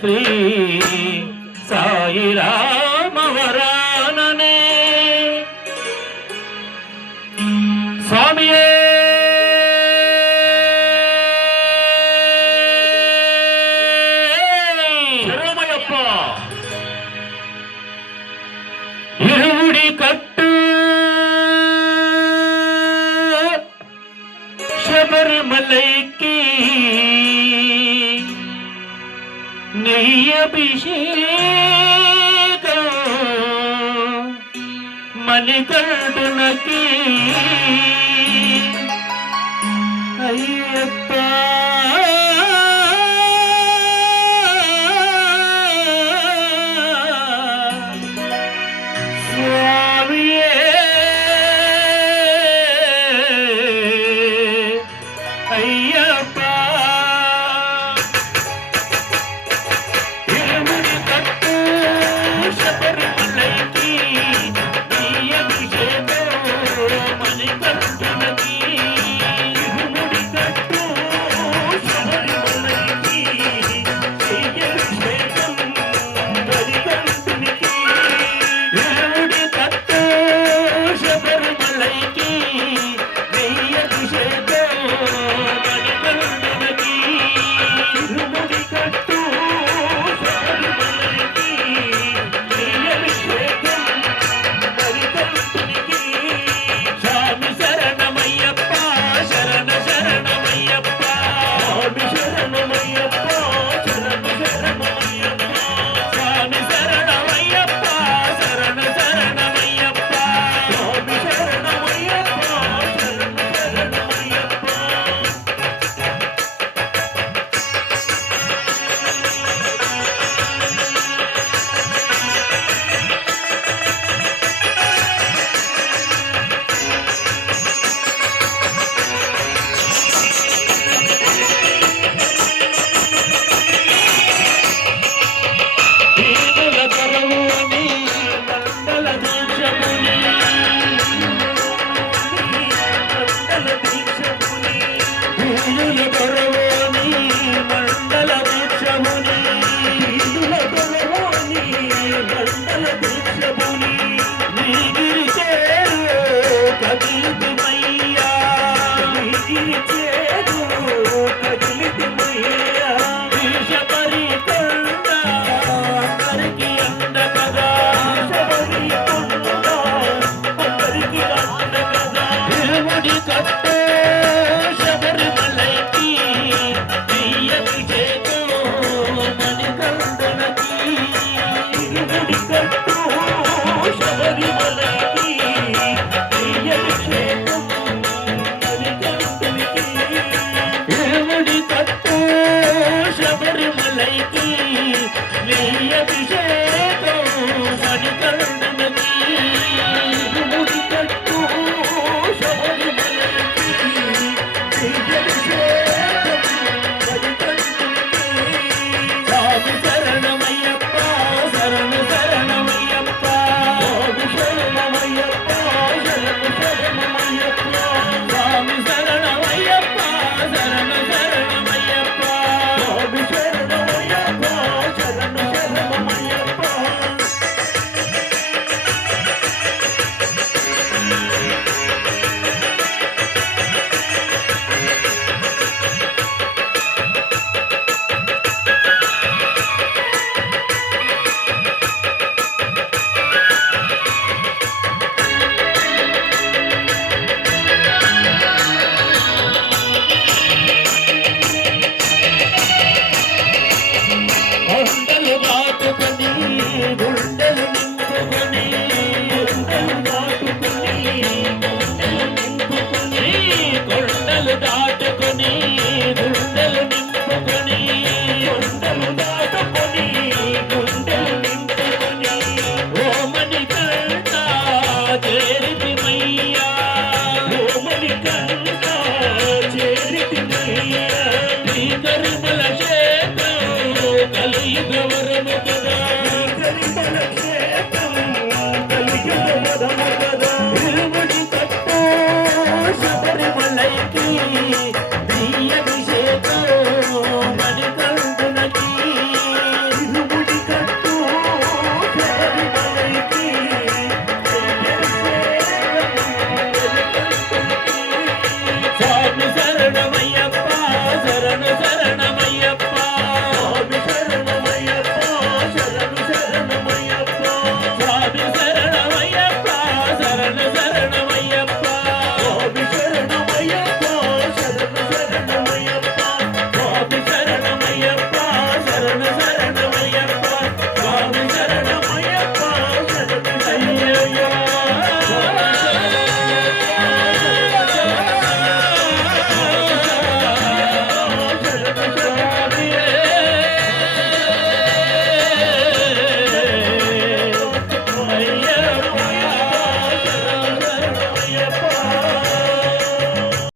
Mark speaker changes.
Speaker 1: ஸ்ரீ சாயிராமவரானனே. சுவாமியே! இருமுடி கட்டு! மலைக்கு మయ్యభిషేకం మణికంఠునకి అయ్యప్ప
Speaker 2: Yeah.
Speaker 1: నీ అభిషేకం మణికరుణి